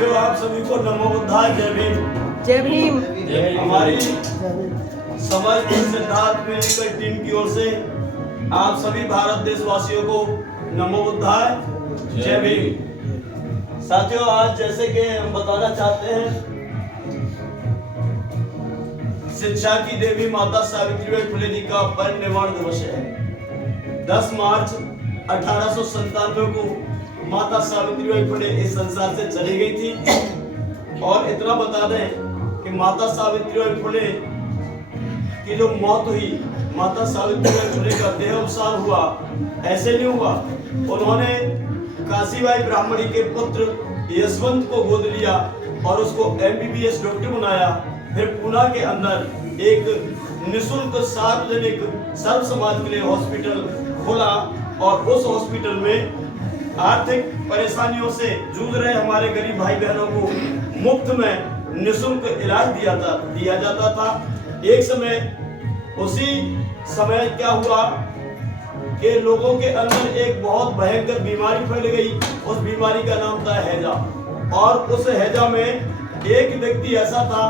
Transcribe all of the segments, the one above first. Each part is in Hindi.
साथियों, आप सभी को नमो बुद्धाय, जय भीम। जय भीम। हमारी समस्त सिद्धार्थ मेडिकल टीम की ओर से आप सभी भारत देशवासियों को नमो बुद्धाय, जय भीम। साथियों, आज जैसे कि हम बताना चाहते हैं, शिक्षा की देवी माता सावित्रीबाई फुले जी का परिनिर्वाण दिवस है। 10 मार्च 1897 को माता सावित्रीबाई फुले इस संसार से चली गई थी। और इतना बता दें कि माता सावित्रीबाई फुले की जो मौत हुई, माता सावित्रीबाई फुले का देह अवसान हुआ, ऐसे नहीं हुआ। उन्होंने काशीबाई ब्राह्मणी के पुत्र यशवंत को गोद लिया और उसको MBBS डॉक्टर बनाया। फिर पुणे के अंदर एक निःशुल्क सार्वजनिक सर्व समाज के लिए हॉस्पिटल खोला और उस हॉस्पिटल में आर्थिक परेशानियों से जूझ रहे हमारे गरीब भाई बहनों को मुफ्त में निःशुल्क इलाज दिया जाता था। एक समय उसी समय क्या हुआ कि लोगों के अंदर एक बहुत भयंकर बीमारी फैल गई। उस बीमारी का नाम था हैजा। और उस हैजा में एक व्यक्ति ऐसा था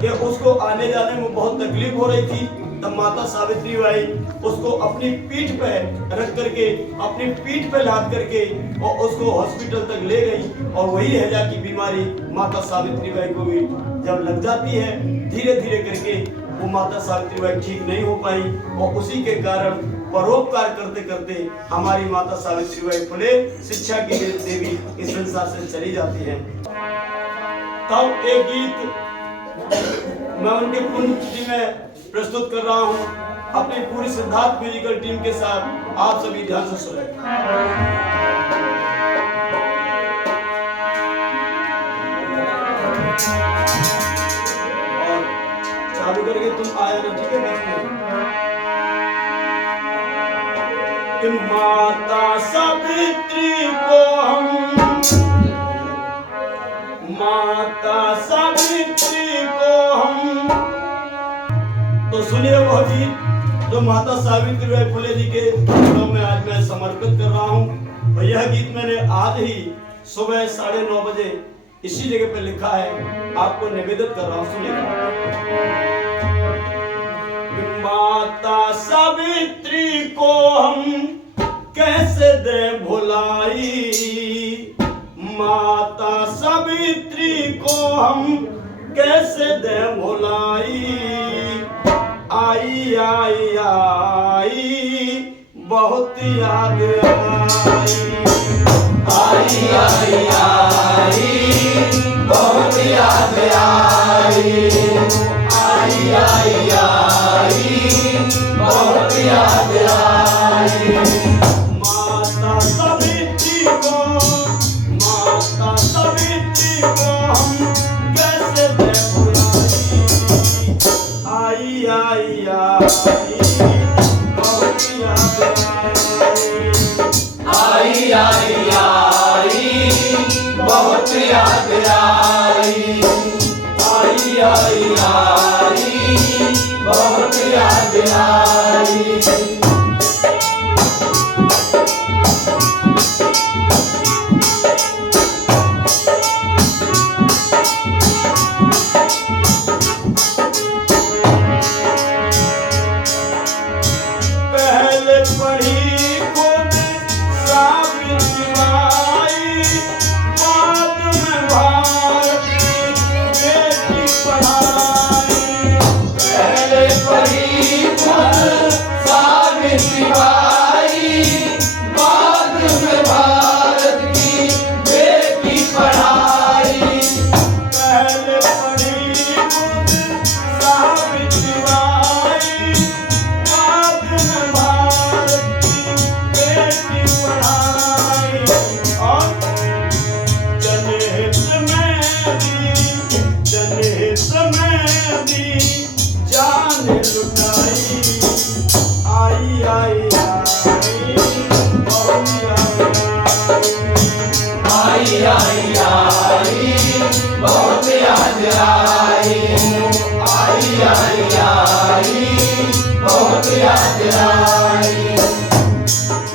कि उसको आने जाने में बहुत तकलीफ हो रही थी। तब माता सावित्रीबाई उसको अपनी पीठ पे रख करके, अपनी पीठ पे लाद करके और उसको हॉस्पिटल तक ले गई। और वही हैजा की बीमारी माता सावित्रीबाई को भी जब लग जाती है, धीरे धीरे करके वो माता सावित्रीबाई ठीक नहीं हो पाई। और उसी के कारण परोपकार करते करते हमारी माता सावित्रीबाई फुले शिक्षा की देवी इस संसार से चली जाती है। तब एक गीत मैं उनके पुण्यतिथि में प्रस्तुत कर रहा हूं अपनी पूरी सिद्धार्थ मेडिकल टीम के साथ। आप सभी ध्यान से सुने। और चालू करके तुम आया ना, ठीक है? कि माता सावित्री को हम, माता सावित्री को हम, तो सुनिए वो गीत जो माता सावित्रीबाई फुले जी के चरणों में आज मैं समर्पित कर रहा हूं। और यह गीत मैंने आज ही सुबह 9:30 बजे इसी जगह पे लिखा है, आपको निवेदित कर रहा हूं। सुनिएगा। माता सावित्री को हम कैसे दे भुलाई, माता सावित्री को हम कैसे दे भुलाई। आई आई आई बहुत याद आई, आई आई आई बहुत याद आई, आई आई आई बहुत याद आई। माता सावित्री को, माता सावित्री को हम कैसे दे भुलाई। आई आई आई बहुत याद आई, आई आई आई बहुत याद आई, आई आई आई बहुत याद आई।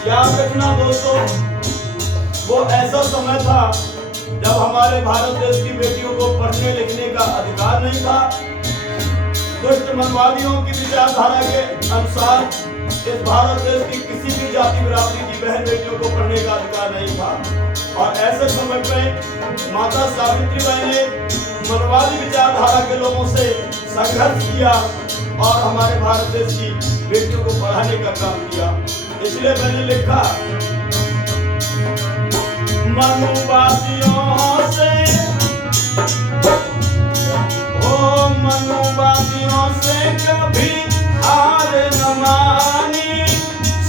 याद रखना दोस्तों, वो ऐसा समय था जब हमारे भारत देश की बेटियों को पढ़ने लिखने का अधिकार नहीं था, दुष्ट मनवादियों की विचारधारा के अनुसार इस भारत देश की किसी भी जाति बिरादरी की बहन बेटियों को पढ़ने का अधिकार नहीं था। और ऐसे समय पे माता सावित्रीबाई ने मनवादी विचारधारा के लोगों से संघर्ष किया और हमारे भारत देश की बेटियों को पढ़ाने का काम किया। इसलिए मैंने लिखा, मनुवादियों से मनुवादियों से कभी हार न मानी,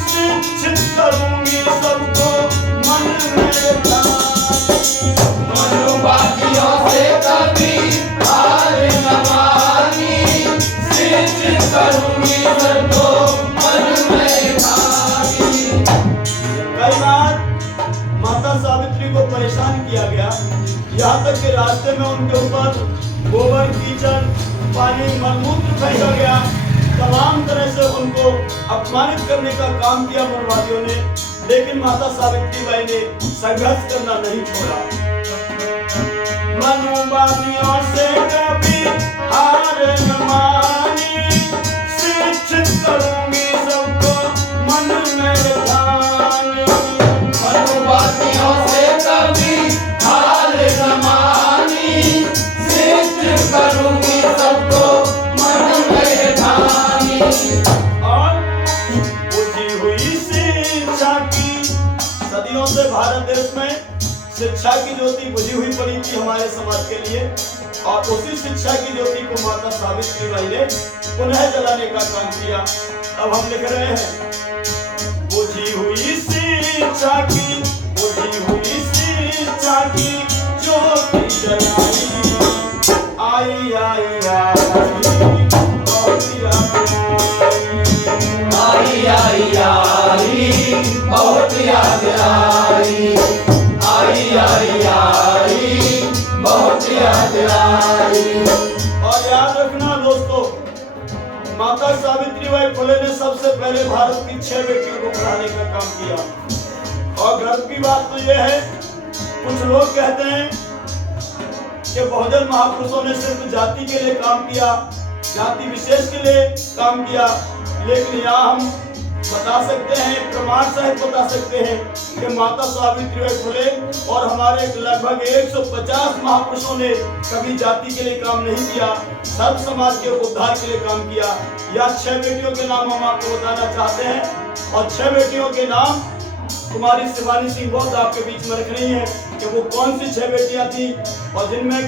शिक्षित करूंगी सबको मन में ठानी। मनुवादियों से कभी हार न मानी, शिक्षित करूंगी सबको मन में ठानी। कई बार माता सावित्री को परेशान किया गया, यहाँ तक कि रास्ते में उनके ऊपर गोबर कीचड़ पानी मलमूत्र फेंका गया। तमाम तरह से उनको अपमानित करने का काम किया मनवादियों ने, लेकिन माता सावित्रीबाई ने संघर्ष करना नहीं छोड़ा। मनुवादियों से कभी हार न मानी, शिक्षित करूंगी सबको मन में ठानी। मनुवादियों से कभी हार न मानी, शिक्षित करूंगी सबको मन में ठानी। और बुझी हुई शिक्षा की, सदियों से भारत देश में शिक्षा की ज्योति बुझी हुई पड़ी थी हमारे समाज के लिए, और उसी शिक्षा की ज्योति को माता सावित्रीबाई ने पुनः जलाने का काम किया। अब हम लिख रहे हैं, बुझी हुई शिक्षा की, बुझी हुई शिक्षा की ज्योति जलाई, आई आई आई बहुत याद आई, आई आई आई बहुत याद आई, आई आई आई बहुत याद आई। और याद रखना दोस्तों, माता सावित्रीबाई फुले ने सबसे पहले भारत की 6 बेटियों को पढ़ाने का काम किया। और गर्व की बात तो यह है, कुछ लोग कहते हैं कि बहुजन महापुरुषों ने सिर्फ जाति के लिए काम किया, जाति विशेष के लिए काम किया, लेकिन यहाँ हम बता सकते हैं, प्रमाण सहित बता सकते हैं कि माता सावित्रीबाई फुले और हमारे लगभग 150 महापुरुषों ने कभी जाति के लिए काम नहीं किया, सर्व समाज के उद्धार के लिए काम किया। या 6 बेटियों के नाम हम आपको बताना चाहते हैं, और 6 बेटियों के नाम कुमारी शिवानी सिंह बौद्ध आपके बीच में रख रही है कि वो कौन सी 6 बेटियां थी, और जिनमें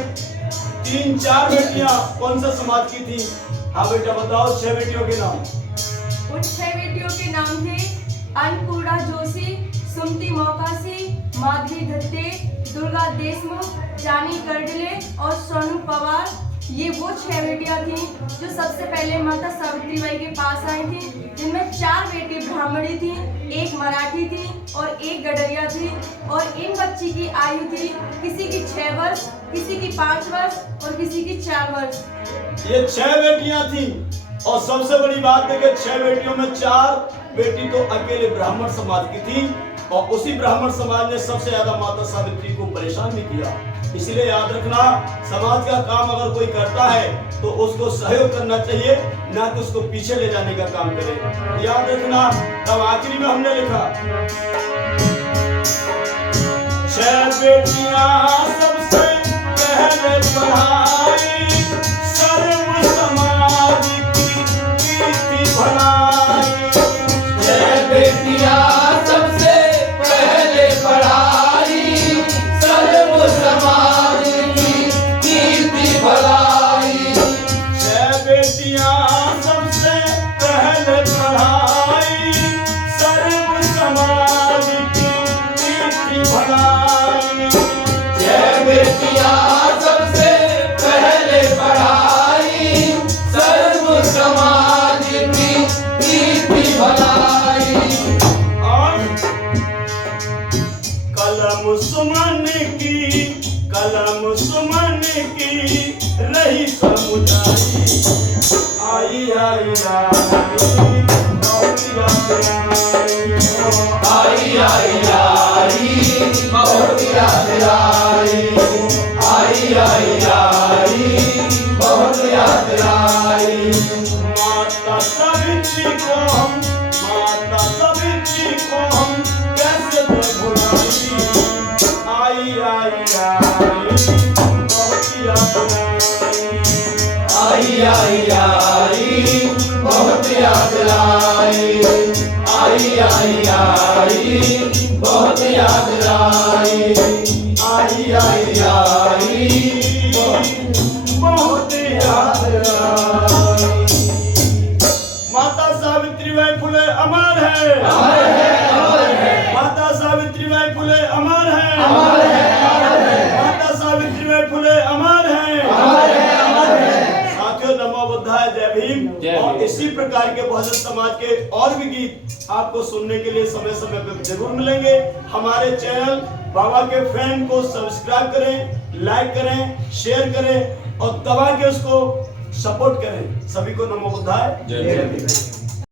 3-4 बेटियां कौन सा समाज की थी। हाँ बेटा बताओ 6 बेटियों के नाम। उन 6 बेटियों के नाम थे अन्नपूर्णा जोशी, सुमति मौकासी, माधवी दत्ते, दुर्गा देशमुख, जानी कर्डिले और सोनू पवार। ये वो 6 बेटियां थीं जो सबसे पहले माता सावित्रीबाई के पास आई थी, जिनमें 4 बेटी ब्राह्मणी थी, 1 मराठी थी और 1 गडरिया थी। और इन बच्ची की आयु थी किसी की 6 वर्ष, किसी की 5 वर्ष और किसी की 4 वर्ष। ये 6 बेटियां थी, और सबसे बड़ी बात है कि 6 बेटियों में 4 बेटी तो अकेले ब्राह्मण समाज की थी, और उसी ब्राह्मण समाज ने सबसे ज्यादा माता सावित्री को परेशान भी किया। इसलिए याद रखना, समाज का काम अगर कोई करता है तो उसको सहयोग करना चाहिए, ना कि उसको पीछे ले जाने का काम करे। याद रखना। तब आखिरी में हमने लिखा, 6 बेटियां सबसे पहले पढ़ाई, सर्व समाज की कीर्ति बढ़ाई। 6 बेटियां सबसे पहले पढ़ाई, सर्व समाज की कीर्ति बढ़ाई। 6 बेटियां सबसे पहले पढ़ाई, सर्व समाज की कीर्ति बढ़ाई। 6 बेटियां सबसे पहले पढ़ाई, सर्व समाज की कीर्ति बढ़ाई। और कलम सुमन की रही समुदाई, आई आई आई बहुत याद आई। आई आई आई बहुत याद आई, आई आई आई बहुत याद आई। माता सावित्री को हम कैसे भुलाएं, आई आई आई बहुत याद आई, आई आई आई बहुत याद आई, आई आई आई बहुत याद आई, आई आई आई बहुत याद आई। माता सावित्रीबाई फुले अमर है, अमर है, अमर है, माता सावित्रीबाई फुले अमर है, अमर है, अमर है, माता सावित्रीबाई फुले अमर है, अमर है, अमर है। साथियों नमो बुद्धाय, जय भीम। जय और भीम। इसी प्रकार के बहुजन समाज के और भी गीत आपको सुनने के लिए समय समय पर जरूर मिलेंगे। हमारे चैनल बाबा के फैन को सब्सक्राइब करें, लाइक करें, शेयर करें और दबा के उसको सपोर्ट करें। सभी को नमो बुद्धाय, जय जय भीम। भीम।